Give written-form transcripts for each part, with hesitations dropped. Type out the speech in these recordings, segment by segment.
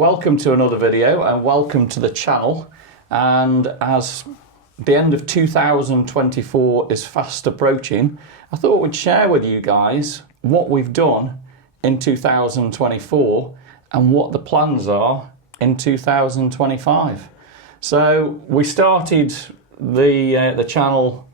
welcome to another video and welcome to the channel. And as the end of 2024 is fast approaching, I thought we'd share with you guys what we've done in 2024 and what the plans are in 2025. So we started the channel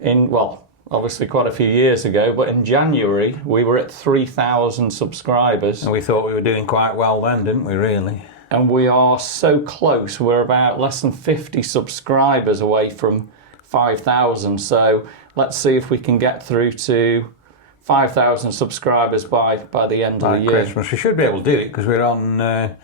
in, well, obviously quite a few years ago, but in January we were at 3,000 subscribers. And we thought we were doing quite well then, didn't we, really? And we are so close. We're about less than 50 subscribers away from 5,000. So let's see if we can get through to 5,000 subscribers by the end of the year. Christmas. We should be able to do it because we're on, I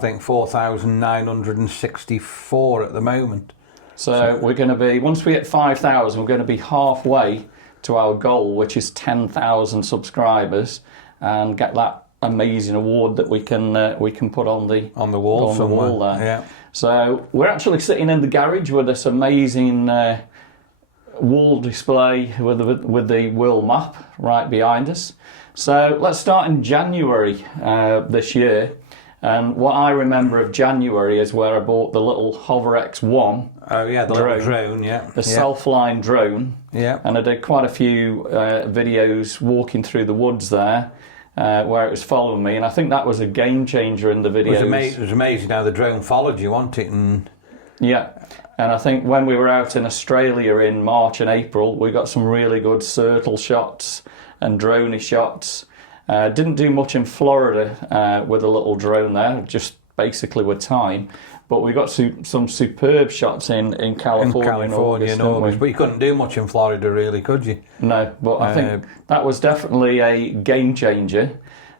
think, 4,964 at the moment. So we're going to be, once we hit 5,000, we're going to be halfway to our goal, which is 10,000 subscribers, and get that amazing award that we can put on the wall there. Yeah. So we're actually sitting in the garage with this amazing wall display with the world map right behind us. So let's start in January this year. And what I remember of January is where I bought the little HoverX One. Oh yeah, the little drone, yeah. The self-flying drone. Yeah. And I did quite a few videos walking through the woods there, where it was following me, and I think that was a game changer in the videos. It was amazing how the drone followed you, wasn't it? And yeah, and I think when we were out in Australia in March and April, we got some really good circle shots and droney shots. Didn't do much in Florida with a little drone there, just basically with time. But we got some superb shots in California in August. But you couldn't do much in Florida, really, could you? No, but I think that was definitely a game changer.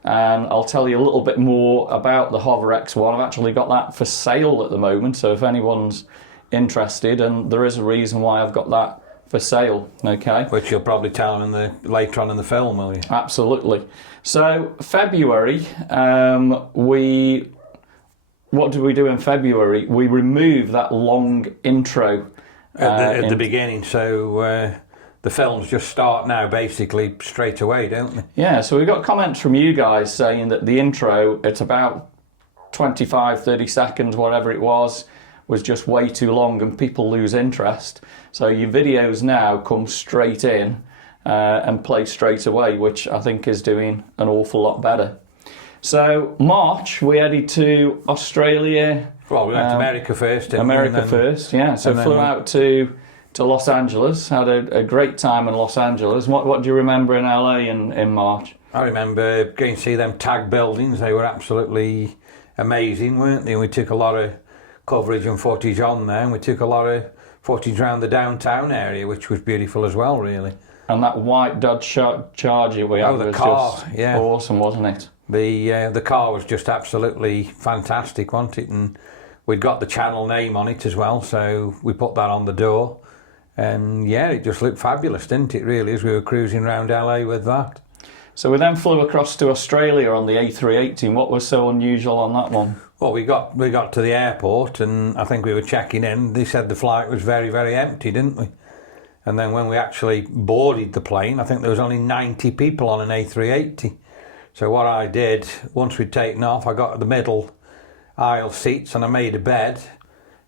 And I'll tell you a little bit more about the HoverX One. I've actually got that for sale at the moment, so if anyone's interested, and there is a reason why I've got that for sale, okay? Which you'll probably tell them later on in the film, will you? Absolutely. So February, what did we do in February? We removed that long intro at the beginning, so the films just start now basically straight away, don't they? Yeah, so we got comments from you guys saying that the intro, it's about 25, 30 seconds, whatever it was just way too long and people lose interest. So your videos now come straight in and play straight away, which I think is doing an awful lot better. So March, we headed to Australia. Well, we went to America first, didn't we? America first, yeah. So flew out to Los Angeles, had a great time in Los Angeles. What do you remember in LA in March? I remember going to see them tag buildings. They were absolutely amazing, weren't they? And we took a lot of coverage and footage on there, and we took a lot of footage around the downtown area, which was beautiful as well, really. And that white Dodge Charger we had was just awesome, wasn't it? The car was just absolutely fantastic, wasn't it? And we'd got the channel name on it as well, so we put that on the door. And yeah, it just looked fabulous, didn't it, really, as we were cruising around LA with that. So we then flew across to Australia on the A380. What was so unusual on that one? Well, we got to the airport, and I think we were checking in. They said the flight was very, very empty, didn't we? And then when we actually boarded the plane, I think there was only 90 people on an A380. So what I did, once we'd taken off, I got the middle aisle seats and I made a bed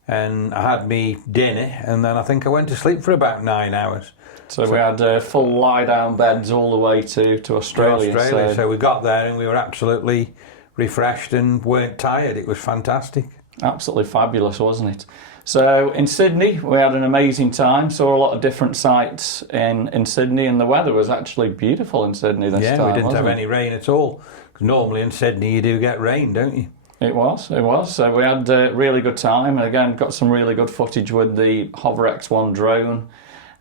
and I had me dinner, and then I think I went to sleep for about 9 hours. So we had full lie-down beds all the way to Australia. So we got there and we were absolutely refreshed and weren't tired. It was fantastic. Absolutely fabulous, wasn't it? So in Sydney, we had an amazing time. Saw a lot of different sights in Sydney, and the weather was actually beautiful in Sydney this time. Yeah, we didn't have any rain at all. Because normally in Sydney you do get rain, don't you? It was. So we had a really good time, and again got some really good footage with the HoverX One drone.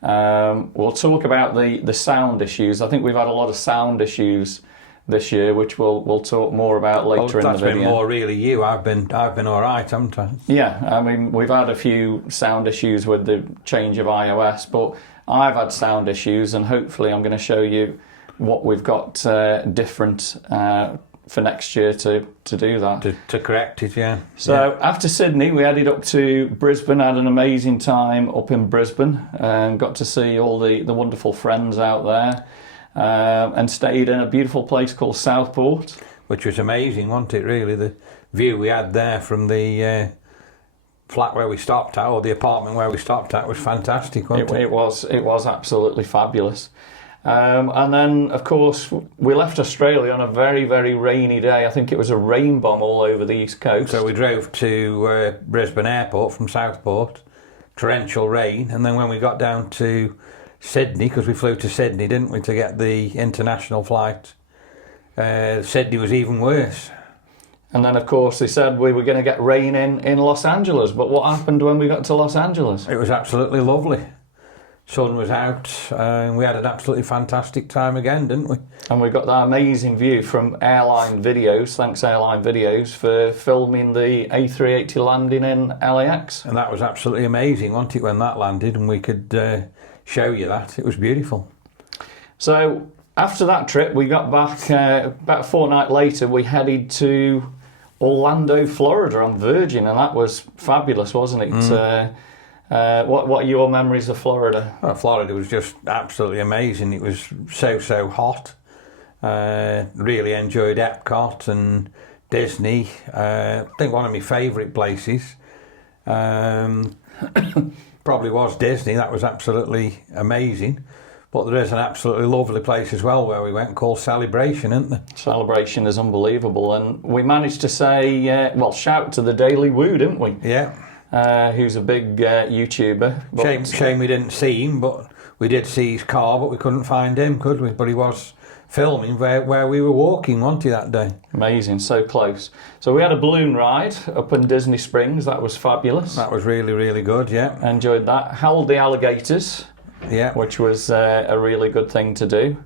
We'll talk about the sound issues. I think we've had a lot of sound issues this year, which we'll talk more about later in the video. That's been more really you. I've been all right, haven't I? Yeah, I mean we've had a few sound issues with the change of iOS, but I've had sound issues, and hopefully I'm going to show you what we've got different for next year to do that. To correct it, yeah. So after Sydney, we headed up to Brisbane, had an amazing time up in Brisbane, and got to see all the wonderful friends out there, and stayed in a beautiful place called Southport. Which was amazing, wasn't it, really? The view we had there from the flat where we stopped at, or the apartment where we stopped at, was fantastic, wasn't it? It was absolutely fabulous. And then, of course, we left Australia on a very, very rainy day. I think it was a rain bomb all over the east coast. So we drove to Brisbane Airport from Southport, torrential rain, and then when we got down to Sydney, because we flew to Sydney, didn't we, to get the international flight, Sydney was even worse. And then, of course, they said we were going to get rain in Los Angeles. But what happened when we got to Los Angeles? It was absolutely lovely. Sun was out, and we had an absolutely fantastic time again, didn't we? And we got that amazing view from Airline Videos. Thanks, Airline Videos, for filming the A380 landing in LAX. And that was absolutely amazing, wasn't it, when that landed, and we could show you that. It was beautiful. So after that trip, we got back about a fortnight later. We headed to Orlando, Florida on Virgin, and that was fabulous, wasn't it? What are your memories of Florida? Well, Florida was just absolutely amazing. It was so hot. Really enjoyed Epcot and Disney. I think one of my favourite places probably was Disney. That was absolutely amazing. But there is an absolutely lovely place as well where we went called Celebration, isn't there? Celebration is unbelievable, and we managed to say, shout to the Daily Woo, didn't we? Yeah. Who's a big YouTuber. But, shame we didn't see him, but we did see his car, but we couldn't find him, could we? But he was filming where we were walking, wasn't he, that day? Amazing, so close. So we had a balloon ride up in Disney Springs. That was fabulous. That was really, really good, yeah. Enjoyed that. Held the alligators. Yeah. Which was a really good thing to do.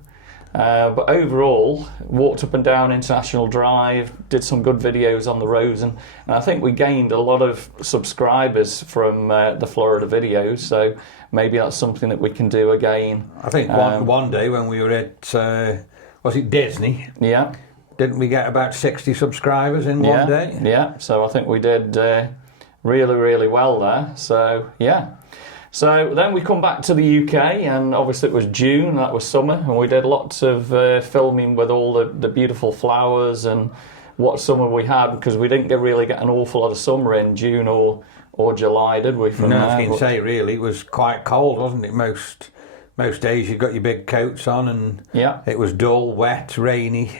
But overall, walked up and down International Drive, did some good videos on the roads, and I think we gained a lot of subscribers from the Florida videos, so maybe that's something that we can do again. I think one day when we were at, was it Disney? Yeah. Didn't we get about 60 subscribers in one day? Yeah, so I think we did really, really well there, so yeah. So then we come back to the UK, and obviously it was June, that was summer, and we did lots of filming with all the beautiful flowers and what summer we had, because we didn't really get an awful lot of summer in June or July, did we? No, I can say really, it was quite cold, wasn't it? Most days you got your big coats on, and it was dull, wet, rainy,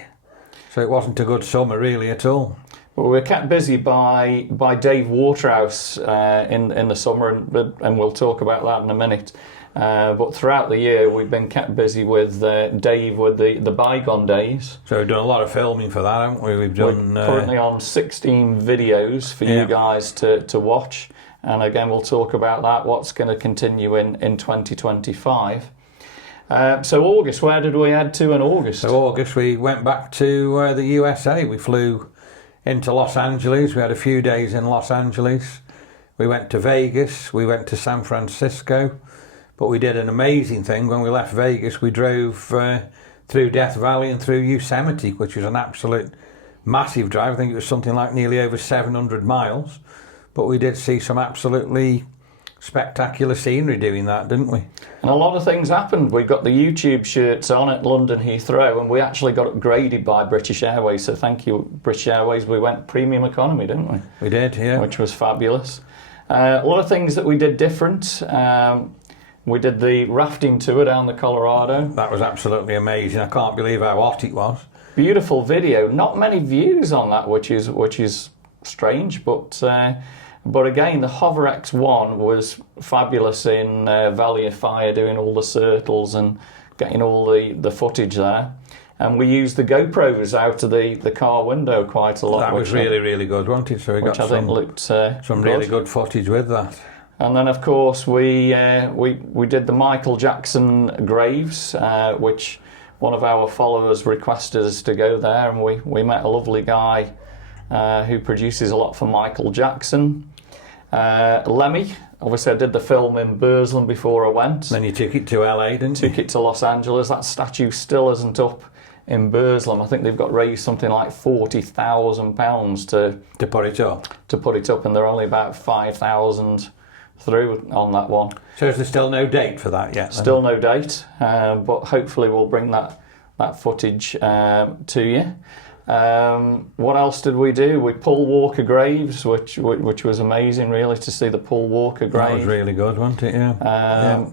so it wasn't a good summer really at all. Well, we were kept busy by Dave Waterhouse in the summer, and we'll talk about that in a minute. But throughout the year, we've been kept busy with Dave with the Bygone days. So we've done a lot of filming for that, haven't we? We're currently on 16 videos for you guys to watch. And again, we'll talk about that, what's going to continue in 2025. So August, where did we head to in August? So August, we went back to the USA. We flew into Los Angeles. We had a few days in Los Angeles. We went to Vegas. We went to San Francisco. But we did an amazing thing. When we left Vegas, we drove through Death Valley and through Yosemite, which was an absolute massive drive. I think it was something like nearly over 700 miles. But we did see some absolutely spectacular scenery doing that, didn't we? And a lot of things happened. We got the YouTube shirts on at London Heathrow, and we actually got upgraded by British Airways, so thank you, British Airways. We went premium economy, didn't we? We did, yeah. Which was fabulous. A lot of things that we did different. We did the rafting tour down the Colorado. That was absolutely amazing. I can't believe how hot it was. Beautiful video. Not many views on that, which is strange, but again, the Hover X1 was fabulous in Valley of Fire, doing all the circles and getting all the footage there. And we used the GoPros out of the car window quite a lot. That was really, really good, wasn't it? So we got some really good footage with that. And then, of course, we did the Michael Jackson graves, which one of our followers requested us to go there, and we met a lovely guy who produces a lot for Michael Jackson. Lemmy, obviously I did the film in Burslem before I went. Then you took it to LA, didn't you? Took it to Los Angeles. That statue still isn't up in Burslem. I think they've got raised something like £40,000 to put it up. To put it up, and they're only about 5,000 through on that one. So is there still no date for that yet? Still no date, but hopefully we'll bring that footage to you. What else did we do? We pull Walker graves, which was amazing, really, to see the Paul Walker grave. That was really good, wasn't it? Yeah.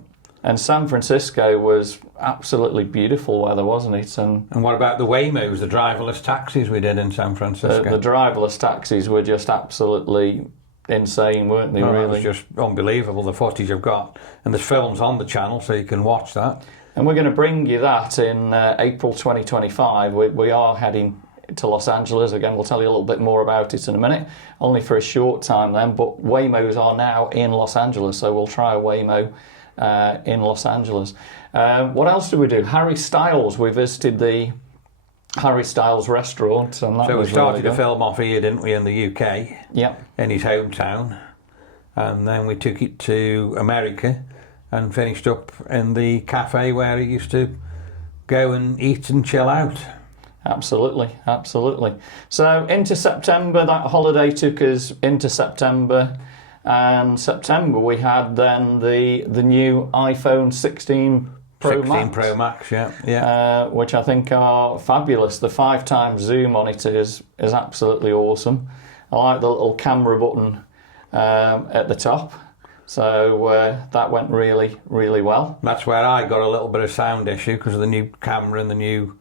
And San Francisco was absolutely beautiful weather, wasn't it? And what about the waymos, the driverless taxis we did in San Francisco? The driverless taxis were just absolutely insane, weren't they? Really, it was just unbelievable, the footage I've got, and there's films on the channel, so you can watch that. And we're going to bring you that in April 2025. We are heading to Los Angeles again. We'll tell you a little bit more about it in a minute, only for a short time then. But waymos are now in Los Angeles, so we'll try a waymo in Los Angeles. What else did we do? Harry Styles. We visited the Harry Styles restaurant, and that so was we started really the film off here, didn't we, in the UK? Yeah. In his hometown, and then we took it to America and finished up in the cafe where he used to go and eat and chill out. Absolutely. So into September, that holiday took us into September, and September we had then the new iPhone 16 Pro 16 Max. Pro Max, yeah. Which I think are fabulous. The 5x zoom on it is absolutely awesome. I like the little camera button at the top. So that went really, really well. That's where I got a little bit of sound issue because of the new camera and the new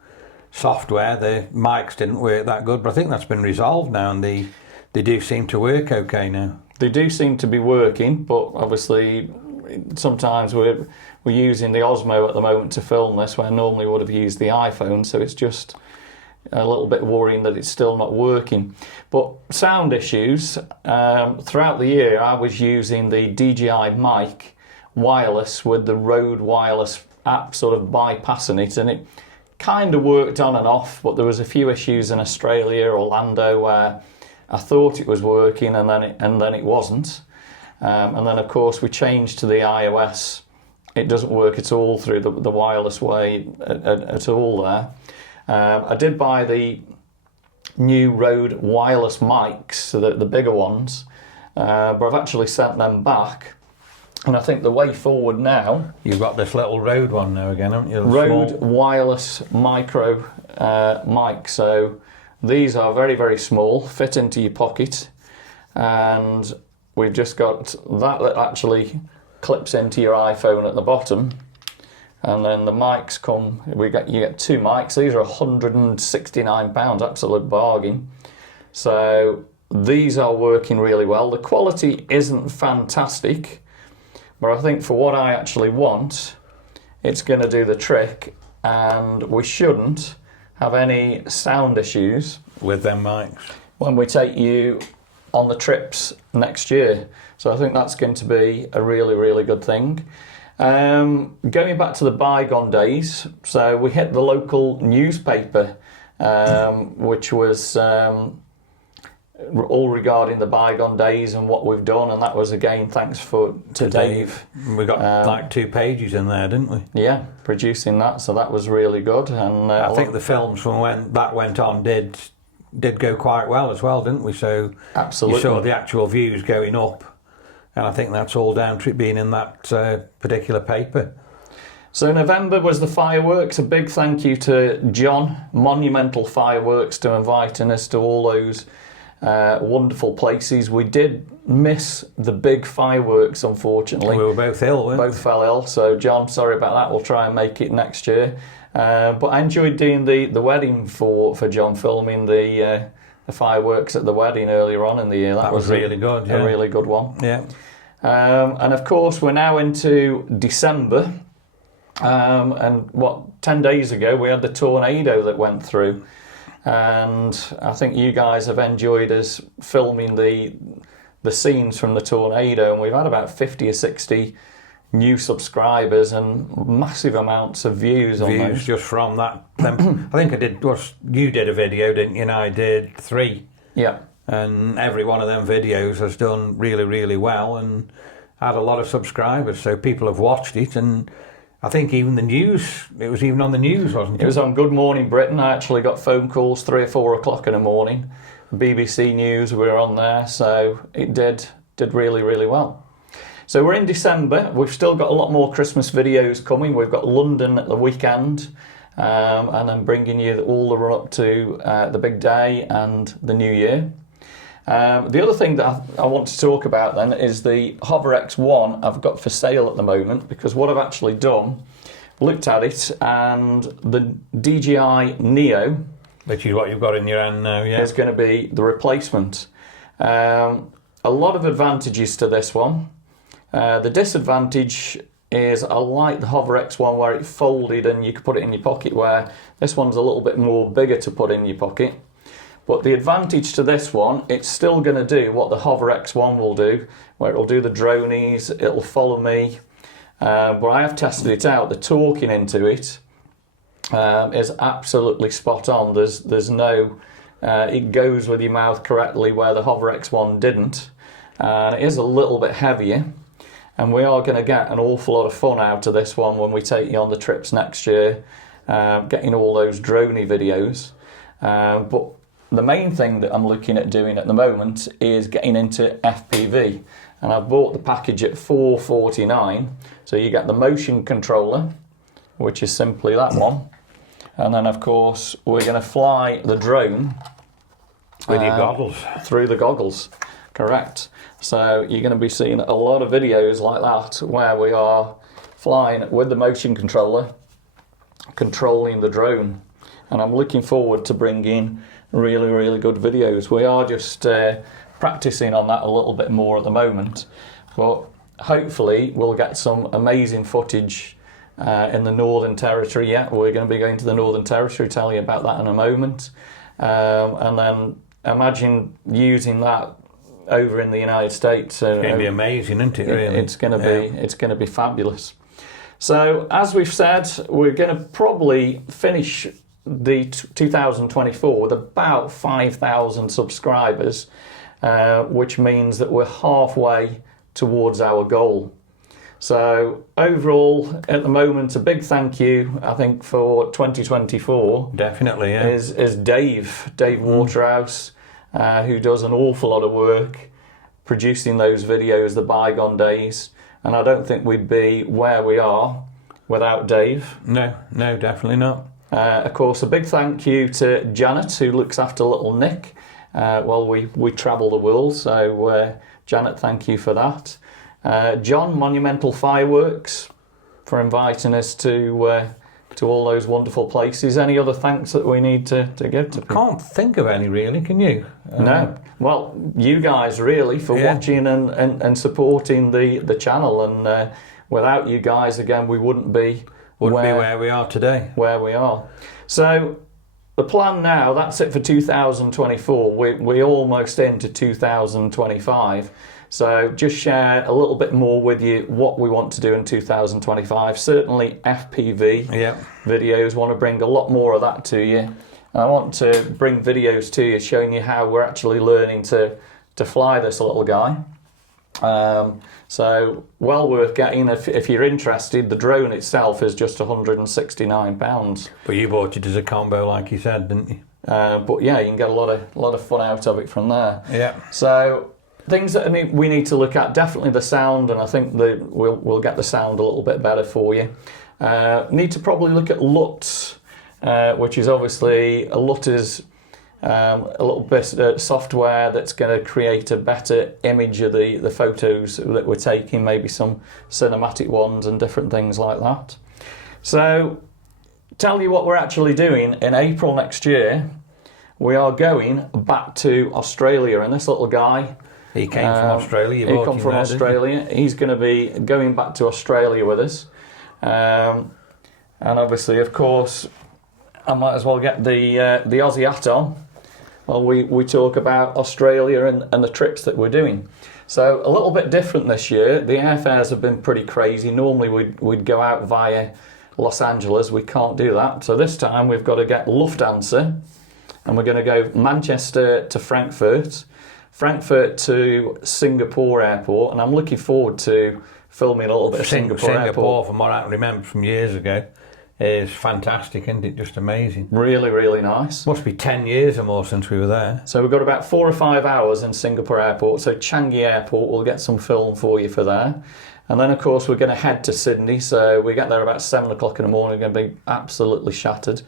software. The mics didn't work that good, but I think that's been resolved now, and they do seem to work okay now. They do seem to be working, but obviously sometimes we're using the Osmo at the moment to film this, where I normally would have used the iPhone, so it's just a little bit worrying that it's still not working. But sound issues, throughout the year I was using the DJI mic wireless with the Rode wireless app sort of bypassing it, and it kind of worked on and off, but there was a few issues in Australia, Orlando, where I thought it was working and then it wasn't. And then of course we changed to the iOS. It doesn't work at all through the wireless way at all there. I did buy the new Rode wireless mics, the bigger ones, but I've actually sent them back. And I think the way forward now... You've got this little Rode one now again, haven't you? Rode wireless micro mic. So these are very, very small, fit into your pocket. And we've just got that actually clips into your iPhone at the bottom. And then the mics come, you get two mics. These are £169, absolute bargain. So these are working really well. The quality isn't fantastic, but I think for what I actually want, it's going to do the trick, and we shouldn't have any sound issues with them mics when we take you on the trips next year. So I think that's going to be a really, really good thing. Going back to the bygone days, so we hit the local newspaper, which was all regarding the bygone days and what we've done, and that was again thanks to Dave. We got like 2 pages in there, didn't we? Yeah, producing that, so that was really good. And I think the films from when that went on did go quite well as well, didn't we? So absolutely, you saw the actual views going up, and I think that's all down to it being in that particular paper. So November was the fireworks. A big thank you to John, Monumental Fireworks, to inviting us to all those wonderful places. We did miss the big fireworks, unfortunately. We were both ill, weren't we? Both fell ill, so John, sorry about that. We'll try and make it next year. But I enjoyed doing the wedding for John, filming the fireworks at the wedding earlier on in the year. That was really good, yeah. A really good one. Yeah. And of course, we're now into December. And 10 days ago, we had the tornado that went through. And I think you guys have enjoyed us filming the scenes from the tornado, and we've had about 50 or 60 new subscribers and massive amounts of views on those. Just from that. I think you did a video, didn't you? And I did 3. Yeah. And every one of them videos has done really, really well and had a lot of subscribers. So people have watched it, and I think even the news, it was even on the news, wasn't it? It was on Good Morning Britain. I actually got phone calls 3 or 4 o'clock in the morning. BBC News, we were on there, so it did really, really well. So we're in December. We've still got a lot more Christmas videos coming. We've got London at the weekend. and then bringing you all the run up to the big day and the new year. The other thing that I want to talk about then is the Hover X1 I've got for sale at the moment, because what I've actually done, looked at it, and the DJI Neo, which is what you've got in your hand now, yeah, is going to be the replacement. A lot of advantages to this one. The disadvantage is I like the Hover X1 where it folded and you could put it in your pocket, where this one's a little bit more bigger to put in your pocket. But the advantage to this one, it's still going to do what the Hover X1 will do, where it'll do the dronies, it'll follow me. But I have tested it out. The talking into it is absolutely spot on. There's no, it goes with your mouth correctly where the Hover X1 didn't. And it is a little bit heavier. And we are going to get an awful lot of fun out of this one when we take you on the trips next year, getting all those droney videos. But the main thing that I'm looking at doing at the moment is getting into FPV, and I've bought the package at $4.49. So you get the motion controller, which is simply that one, and then of course we're going to fly the drone with your goggles through the goggles. Correct. So you're going to be seeing a lot of videos like that where we are flying with the motion controller, controlling the drone, and I'm looking forward to bringing really, really good videos. We are just practicing on that a little bit more at the moment, but hopefully we'll get some amazing footage in the Northern Territory. Yeah, we're going to be going to the Northern Territory, tell you about that in a moment, and then imagine using that over in the United States. It's going to be amazing, isn't it? Really, it's going to be fabulous. So as we've said, we're going to probably finish the 2024 with about 5,000 subscribers, which means that we're halfway towards our goal. So overall, at the moment, a big thank you, I think, for 2024. Definitely, yeah. Is Dave Waterhouse, who does an awful lot of work producing those videos, the Bygone days. And I don't think we'd be where we are without Dave. No, definitely not. Of course, a big thank you to Janet, who looks after little Nick while we travel the world. So, Janet, thank you for that. John, Monumental Fireworks, for inviting us to all those wonderful places. Any other thanks that we need to give to people? Can't think of any, really, can you? No. Well, you guys, really, for watching and supporting the channel. And without you guys, again, we wouldn't be where we are today. Where we are. So the plan now, that's it for 2024. We're almost into 2025. So just share a little bit more with you what we want to do in 2025. Certainly FPV videos, want to bring a lot more of that to you. And I want to bring videos to you showing you how we're actually learning to fly this little guy. So well worth getting if you're interested. The drone itself is just £169. But you bought it as a combo, like you said, didn't you? But yeah, you can get a lot of fun out of it from there. Yeah. So things that we need to look at, definitely the sound, and I think we'll get the sound a little bit better for you. Need to probably look at LUTs, which is obviously a LUT is a little bit of software that's going to create a better image of the photos that we're taking, maybe some cinematic ones and different things like that. So tell you what we're actually doing in April next year. We are going back to Australia, and this little guy, he came from Australia. He come from Australia. He's going to be going back to Australia with us, and obviously, of course, I might as well get the Aussie hat on. Well, we talk about Australia and the trips that we're doing. So a little bit different this year. The airfares have been pretty crazy. Normally we'd go out via Los Angeles. We can't do that. So this time we've got to get Lufthansa, and we're going to go Manchester to Frankfurt to Singapore Airport, and I'm looking forward to filming a little bit of Singapore Airport. From what I remember from years ago, is fantastic, isn't it? Just amazing. Really, really nice. Must be 10 years or more since we were there. So we've got about 4 or 5 hours in Singapore Airport. So Changi Airport, we'll get some film for you for there. And then, of course, we're going to head to Sydney. So we get there about 7 o'clock in the morning. We're going to be absolutely shattered.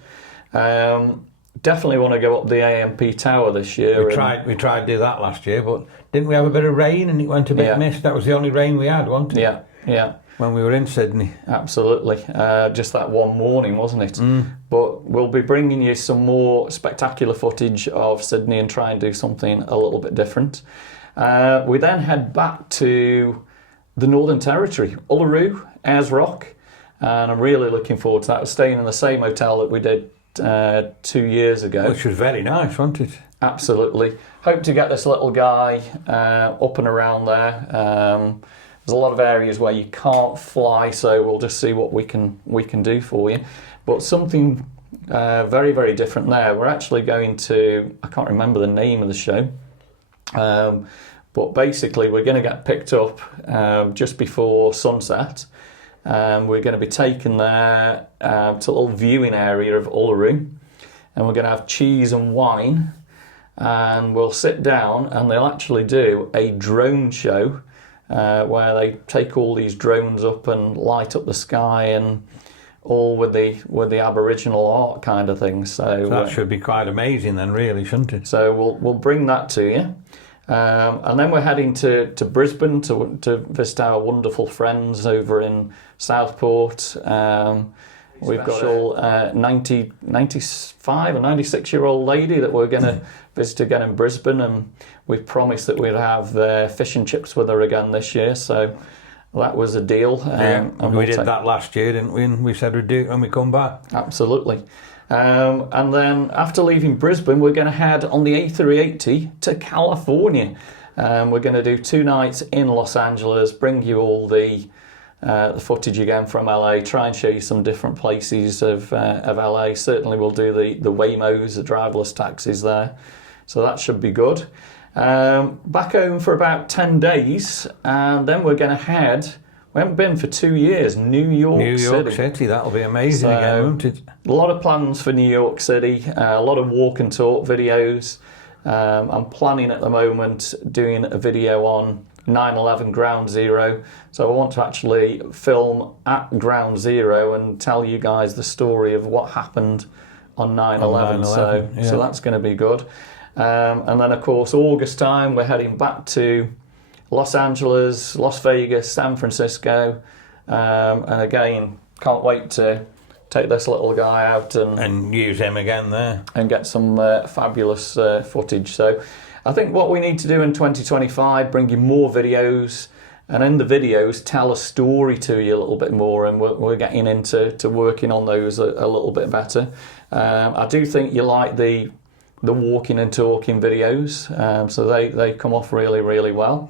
Definitely want to go up the AMP Tower this year. We tried to do that last year, but didn't we have a bit of rain and it went a bit mist? That was the only rain we had, wasn't it? Yeah. When we were in Sydney. Absolutely. Just that one morning, wasn't it? But we'll be bringing you some more spectacular footage of Sydney and try and do something a little bit different. We then head back to the Northern Territory, Uluru, Ayers Rock, and I'm really looking forward to that. We're staying in the same hotel that we did 2 years ago. Which was very nice, wasn't it? Absolutely. Hope to get this little guy up and around there. There's a lot of areas where you can't fly, so we'll just see what we can do for you. But something very, very different there. We're actually going to, I can't remember the name of the show, but basically we're going to get picked up just before sunset. We're going to be taken there to a little viewing area of Uluru, and we're going to have cheese and wine, and we'll sit down and they'll actually do a drone show where they take all these drones up and light up the sky, and all with the Aboriginal art kind of thing. So that should be quite amazing then, really, shouldn't it? So we'll bring that to you. And then we're heading to Brisbane to visit our wonderful friends over in Southport. We've got a 95 or 96-year-old lady that we're going to visit again in Brisbane, and we've promised that we'd have fish and chips with her again this year. So that was a deal. And we did that last year, didn't we? And we said we'd do it when we come back. Absolutely. And then after leaving Brisbane, we're going to head on the A380 to California. We're going to do 2 nights in Los Angeles, bring you all the footage again from LA, try and show you some different places of LA. Certainly we'll do the waymos, the driverless taxis there. So that should be good. Back home for about 10 days, and then we're going to head... We haven't been for 2 years. New York City, that'll be amazing again, won't it? A lot of plans for New York City, a lot of walk and talk videos. I'm planning at the moment doing a video on 9/11 Ground Zero. So I want to actually film at Ground Zero and tell you guys the story of what happened on 9/11. So that's going to be good. And then, of course, August time, we're heading back to Los Angeles, Las Vegas, San Francisco, and again, can't wait to take this little guy out and use him again there and get some fabulous footage. So I think what we need to do in 2025, bring you more videos, and in the videos tell a story to you a little bit more, and we're getting into working on those a little bit better. I do think you like the walking and talking videos, so they come off really, really well.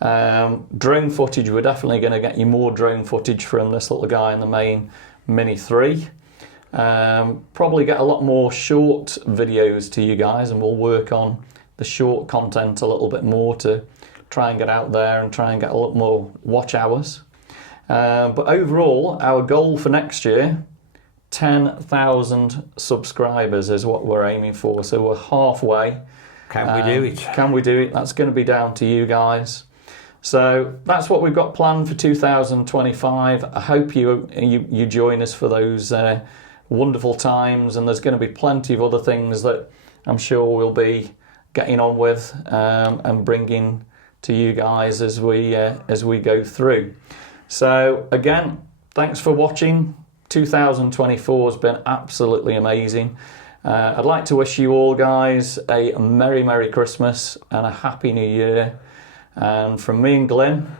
Drone footage, we're definitely going to get you more drone footage from this little guy in the main Mini 3. Probably get a lot more short videos to you guys, and we'll work on the short content a little bit more to try and get out there and try and get a lot more watch hours. But overall, our goal for next year, 10,000 subscribers is what we're aiming for. So we're halfway. Can we do it? Can we do it? That's going to be down to you guys. So that's what we've got planned for 2025. I hope you join us for those wonderful times, and there's going to be plenty of other things that I'm sure we'll be getting on with and bringing to you guys as we go through. So again, thanks for watching. 2024 has been absolutely amazing. I'd like to wish you all guys a Merry Christmas and a Happy New Year. And from me and Glynn,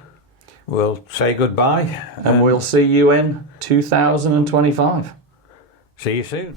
we'll say goodbye. And we'll see you in 2025. See you soon.